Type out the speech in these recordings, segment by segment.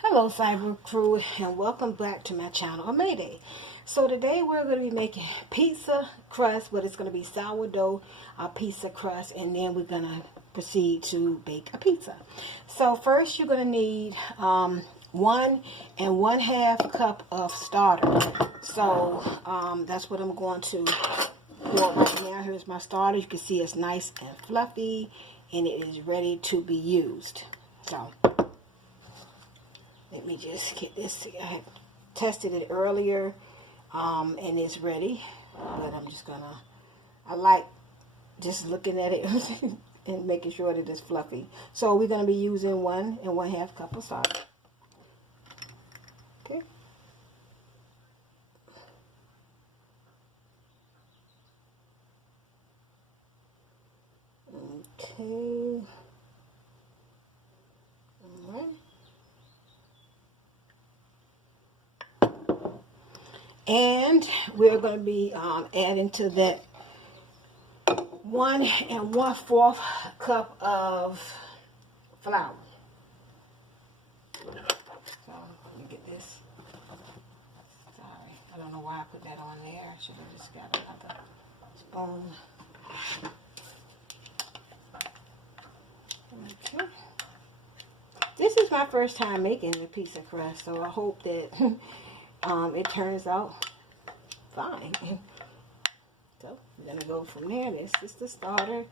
Hello Cybercrew and welcome back to my channel on Mayday. So today we're going to be making pizza crust, but it's going to be sourdough pizza crust, and then we're going to proceed to bake a pizza. So first you're going to need 1.5 cup of starter. So that's what I'm going to pour right now. Here's my starter. You can see it's nice and fluffy and it is ready to be used. So let me just get this. I had tested it earlier, and it's ready. But I'm just gonna. I like just looking at it and making sure that it's fluffy. So we're gonna be using 1.5 cup of salt. Okay. Okay. All right. And we're going to be adding to that 1 1/4 cup of flour. So let me get this. Sorry, I don't know why I put that on there. I should have just got another spoon. Okay. This is my first time making the pizza crust, so I hope that it turns out fine. So we're gonna go from there. This is the starter,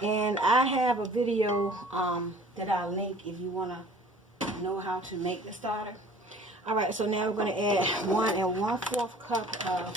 and I have a video that I'll link if you wanna know how to make the starter. All right, so now we're gonna add 1 1/4 cup of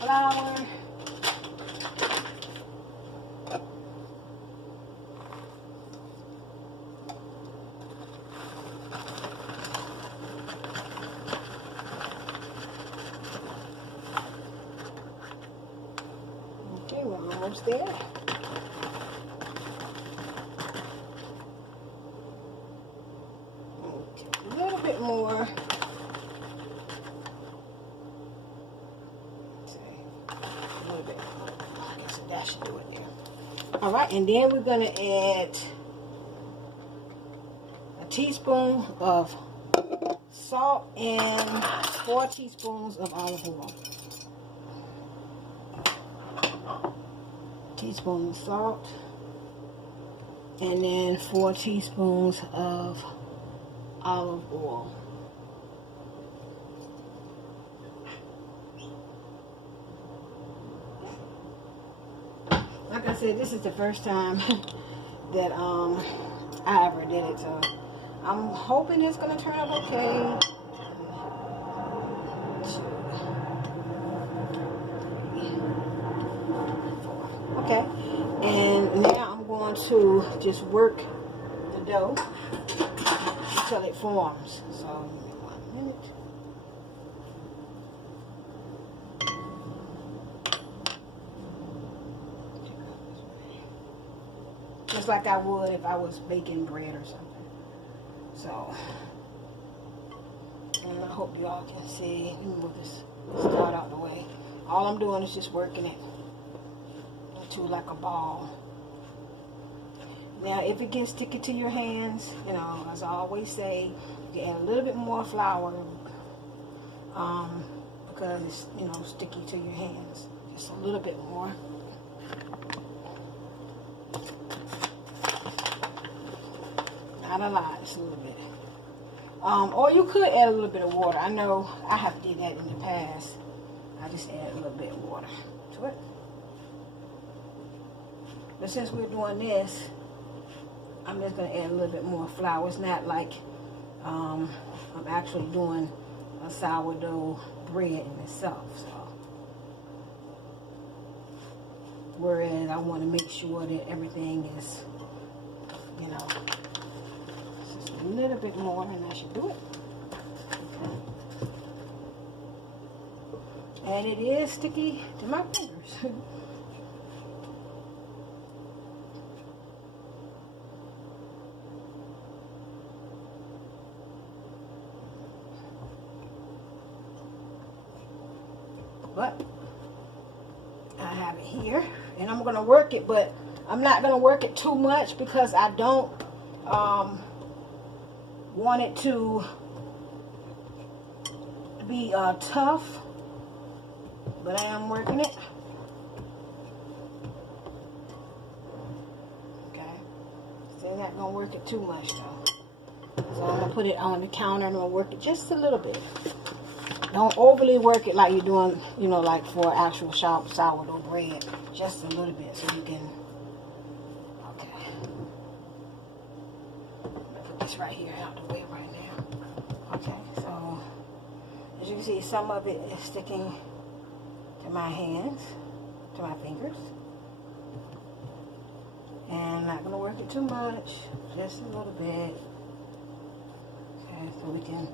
flour. Okay, we're almost there. Okay, a little bit more. A little bit. I guess that should do it there. All right, and then we're going to add a teaspoon of salt and 4 teaspoons of olive oil. Teaspoon of salt, and then 4 teaspoons of olive oil. Like I said, this is the first time that I ever did it, so I'm hoping it's gonna turn out okay. Okay, and now I'm going to just work the dough until it forms. So, 1 minute. Just like I would if I was baking bread or something. So, and I hope y'all can see. Let me move this start out the way. All I'm doing is just working it to like a ball. Now if it gets sticky to your hands, you know, as I always say, you add a little bit more flour because it's, you know, sticky to your hands. Just a little bit more. Not a lot, just a little bit. Or you could add a little bit of water. I know I have did that in the past. I just add a little bit of water to it. But since we're doing this, I'm just going to add a little bit more flour. It's not like I'm actually doing a sourdough bread in itself. So, whereas I want to make sure that everything is, you know, just a little bit more, and I should do it. Okay. And it is sticky to my fingers. But I have it here, and I'm going to work it, but I'm not going to work it too much because I don't want it to be tough, but I am working it. Okay, so not gonna work it too much though. So I'm gonna put it on the counter and I'm gonna work it just a little bit. Don't overly work it like you're doing, you know, like for actual sourdough bread. Just a little bit so you can. Okay. I'm gonna put this right here out the way right now. Okay, so as you can see, some of it is sticking to my hands, to my fingers. And I'm not gonna work it too much, just a little bit. Okay, so we can.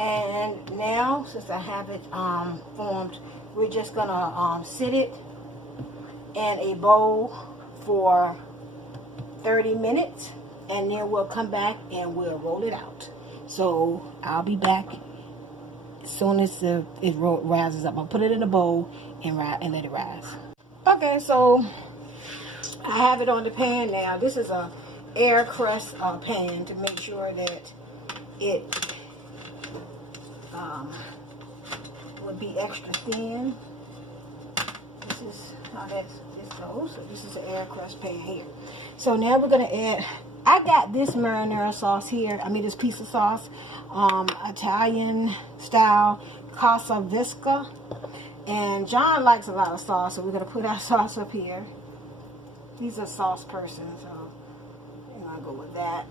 And now, since I have it formed, we're just gonna sit it in a bowl for 30 minutes, and then we'll come back and we'll roll it out. So I'll be back as soon as it rises up. I'll put it in a bowl and let it rise. Okay, so I have it on the pan now. This is a air crust pan to make sure that it would be extra thin. This is how this goes. So this is the air crust pan here. So now we're gonna add. I got this marinara sauce here. I mean this pizza sauce, Italian style Casa Visca. And John likes a lot of sauce, so we're gonna put our sauce up here. He's a sauce person, so I'm gonna go with that.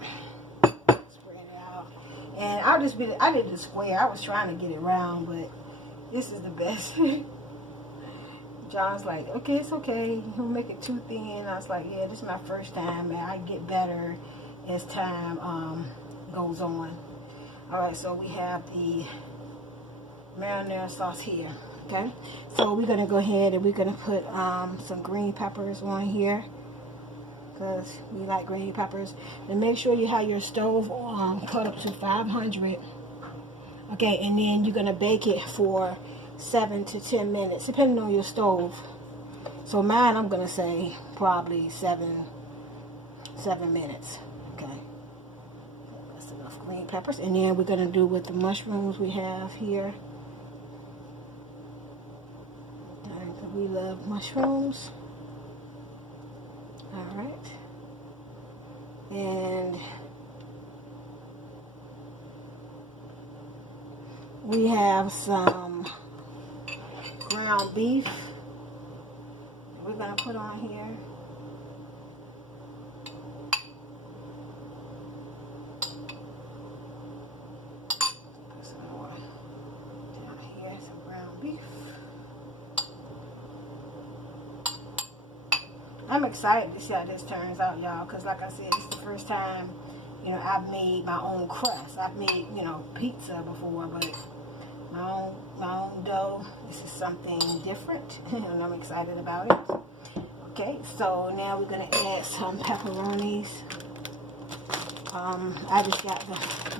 And I did the square. I was trying to get it round, but this is the best. John's like, okay, it's okay. He'll make it too thin. I was like, yeah, this is my first time, and I get better as time goes on. All right, so we have the marinara sauce here. Okay, so we're gonna go ahead and we're gonna put some green peppers on here, because we like green peppers. And make sure you have your stove cut up to 500. Okay, and then you're gonna bake it for 7 to 10 minutes, depending on your stove. So mine, I'm gonna say probably 7 minutes. Okay, that's enough green peppers. And then we're gonna do with the mushrooms we have here. We love mushrooms. All right, and we have some ground beef we're gonna put on here. Put some more down here, some ground beef. I'm excited to see how this turns out, y'all, because like I said, it's the first time, you know, I've made my own crust. I've made, you know, pizza before, but my own dough. This is something different, and I'm excited about it. Okay, so now we're gonna add some pepperonis. I just got the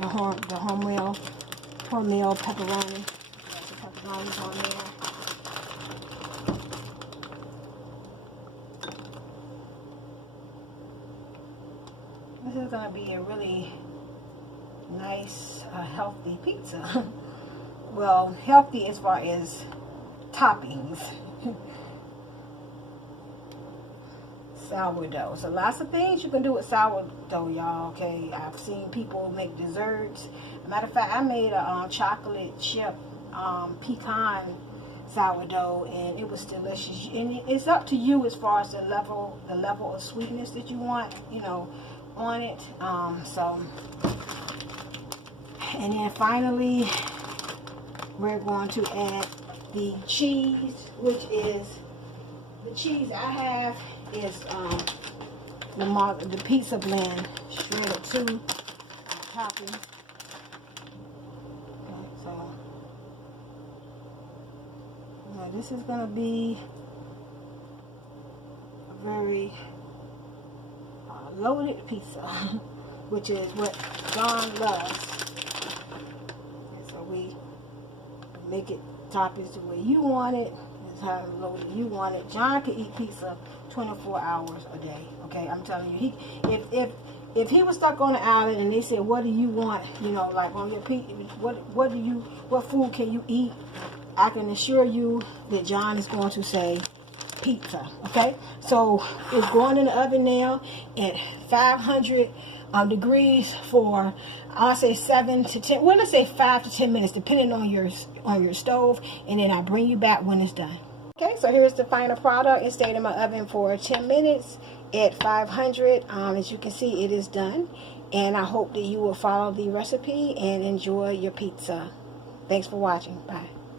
hormel pepperoni. Got some pepperonis on there. This is going to be a really nice, healthy pizza. Well, healthy as far as toppings. Sourdough. So lots of things you can do with sourdough, y'all. Okay, I've seen people make desserts. Matter of fact, I made a chocolate chip pecan sourdough, and it was delicious. And it's up to you as far as the level of sweetness that you want, you know, on it. And then finally we're going to add the cheese, which is the cheese I have is the pizza blend shredded 2 topping. Okay, so now this is going to be a very loaded pizza, which is what John loves. And so we make it toppings the way you want it, however loaded you want it. John could eat pizza 24 hours a day. Okay, I'm telling you, if he was stuck on the island and they said, what do you want, you know, like on your pizza, what food can you eat? I can assure you that John is going to say pizza. Okay, so it's going in the oven now at 500 degrees for, I'll say 7 to 10. Well, let's say 5 to 10 minutes, depending on your stove, and then I'll bring you back when it's done. Okay, so here's the final product. It stayed in my oven for 10 minutes at 500. As you can see, it is done, and I hope that you will follow the recipe and enjoy your pizza. Thanks for watching. Bye.